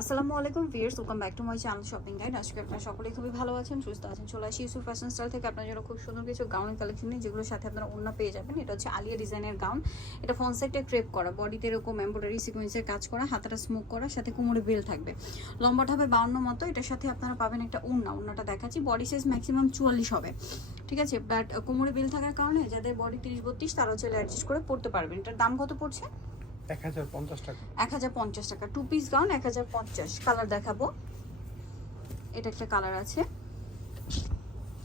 আসসালামু আলাইকুম viewers welcome back to my channel shopping guide. আজকে আপনারা সকলেই খুবই ভালো আছেন, সুস্থ আছেন। চলে আসি ইউসুফ ফ্যাশন স্টাইল থেকে। আপনার জন্য খুব সুন্দর কিছু গাউন কালেকশন নেই যেগুলোর সাথে আপনারা অন্য পেয়ে যাবেন। এটা হচ্ছে আলিয়া ডিজাইনের গাউন। এটা সাইডে ক্রেপ করা, বডিতে এরকম এমব্রয়ডারি সিকোয়েন্সের কাজ করা, হাতাটা স্মোক করা, সাথে কোমরে বেল থাকবে। লম্বাটা হবে বাউন্ন মতো, এটার সাথে আপনারা পাবেন একটা উন্না উন্নাটা দেখাচ্ছি, বডি সাইজ ম্যাক্সিমাম চুয়াল্লিশ হবে। ঠিক আছে, বাট কোমরে বেল থাকার কারণে যাদের বডি তিরিশ বত্রিশ তারা হচ্ছে অ্যাডজাস্ট করে পড়তে পারবেন। এটার দাম কত পড়ছে? টাকা। টু পিস গাউন এক হাজার পঞ্চাশ। কালার দেখাবো। এটা একটা কালার আছে।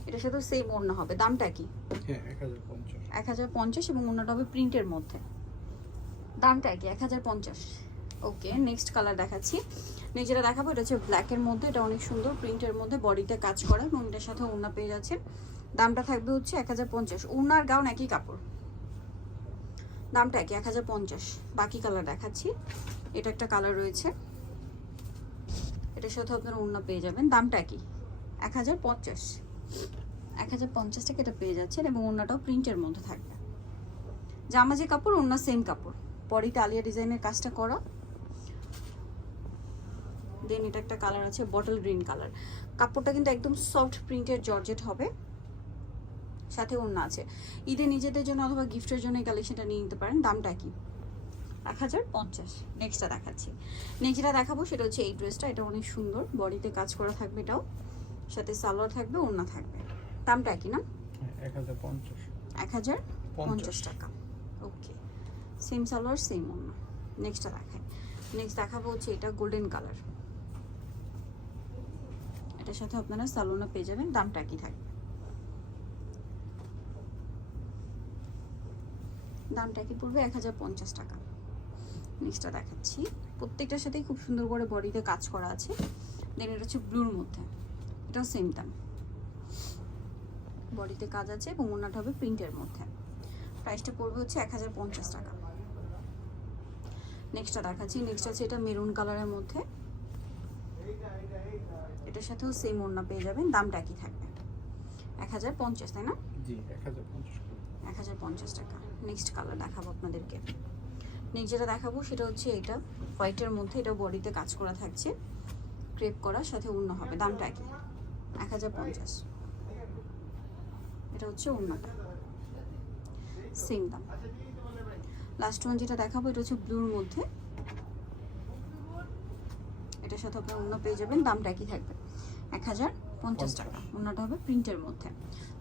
এটার সাথে সেম ওড়না হবে। দামটা কি? হ্যাঁ এবং ওড়নাটা হবে প্রিন্টের মধ্যে। দামটা কি? ওকে নেক্সট কালার দেখাচ্ছি। যেটা দেখাবো এটা হচ্ছে ব্ল্যাকের মধ্যে। এটা অনেক সুন্দর প্রিন্টের মধ্যে। বডিতে কাজ করা এবং এটার সাথে ওড়না পেয়ে যাচ্ছে দামটা থাকবে হচ্ছে এক হাজার পঞ্চাশ। ওড়নার গাউন একই কাপড়। দামটা একই, এক হাজার পঞ্চাশ। বাকি কালার দেখাচ্ছি। এটা একটা কালার রয়েছে। এটার সাথে আপনারা ওড়না পেয়ে যাবেন। দামটা কি এক হাজার পঞ্চাশ। এক হাজার পঞ্চাশ টাকা এটা পেয়ে যাচ্ছেন এবং ওড়নাটাও প্রিন্টের মধ্যে থাকবে। জামা যে কাপড়, ওড়না সেম কাপড়। পরিতে আলিয়া ডিজাইনের কাজটা করা। দেন এটা একটা কালার আছে বটল গ্রিন কালার কাপড়টা কিন্তু একদম সফট প্রিন্টের জর্জেট হবে। সাথে ওড়না আছে। ঈদে নিজেদের জন্য অথবা গিফটের জন্য এই কালেকশনটা নিয়ে নিতে পারেন। দামটা কি? এক হাজার পঞ্চাশ। নেক্সটটা দেখাচ্ছি। নেক্সট যেটা দেখাবো সেটা হচ্ছে এই ড্রেসটা এটা অনেক সুন্দর। বডিতে কাজ করা থাকবে এটাও। সাথে সালোয়ার থাকবে ওড়না থাকবে। দামটা কি না? এক হাজার পঞ্চাশ। টাকা। ওকে সেম সালোয়ার সেম ওড়না। নেক্সটটা দেখাই। নেক্সট দেখাবো হচ্ছে এটা গোল্ডেন কালার এটার সাথে আপনারা সালোনা পেয়ে যাবেন। দামটা কি থাকবে? দামটা কি পড়বে? এক হাজার পঞ্চাশ টাকা। নেক্সটটা দেখাচ্ছি। প্রত্যেকটার সাথেই খুব সুন্দর করে বডিতে কাজ করা আছে। দেন এটা হচ্ছে ব্লুর মধ্যে। এটাও সেম দাম। বডিতে কাজ আছে এবং ওনাটা হবে প্রিন্টের মধ্যে। প্রাইসটা পড়বে হচ্ছে এক হাজার পঞ্চাশ টাকা। নেক্সটটা দেখাচ্ছি। নেক্সট আছে এটা মেরুন কালারের মধ্যে। এটার সাথেও সেম ওড়না পেয়ে যাবেন। দামটা একই থাকবে। এক হাজার পঞ্চাশ, তাই না? জি, এক হাজার পঞ্চাশ এক হাজার পঞ্চাশ টাকা। নেক্সট কালার দেখাবো আপনাদেরকে। নেক্সট যেটা দেখাবো সেটা হচ্ছে এটা। হোয়াইটের মধ্যে এটা বডিতে কাজ করা থাকছে। ক্রেপ করা সাথে অন্য হবে। দামটা কি এক হাজার পঞ্চাশ। এটা হচ্ছে অন্যটা সেম দাম। লাস্ট ওয়ান যেটা দেখাবো, এটা হচ্ছে ব্লুর মধ্যে। এটার সাথে আপনার অন্য পেয়ে যাবেন। দামটা একই থাকবে। এক হাজার পঞ্চাশ টাকা। অন্যটা হবে প্রিন্টের মধ্যে।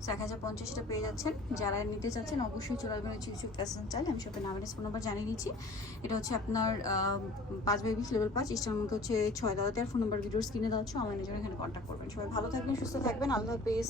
সো এক হাজার পঞ্চাশটা পেয়ে যাচ্ছেন। যারা নিতে চাচ্ছেন অবশ্যই চলে আসবেন হচ্ছে কিছু ফ্যাশন চাইলে আমি সাথে নামের ফোন নাম্বার জানিয়ে দিচ্ছি। এটা হচ্ছে আপনার পাঁচ বাই বিশ লেভেল পাঁচ। ইস্টার মধ্যে হচ্ছে ছয় দাদাতে আর ফোন নাম্বার ভিডিওর স্ক্রিনে দেওয়া হচ্ছে আমার জন্য এখানে কন্ট্যাক্ট করবেন। সবাই ভালো থাকবেন সুস্থ থাকবেন। আল্লাহ হাফেজ।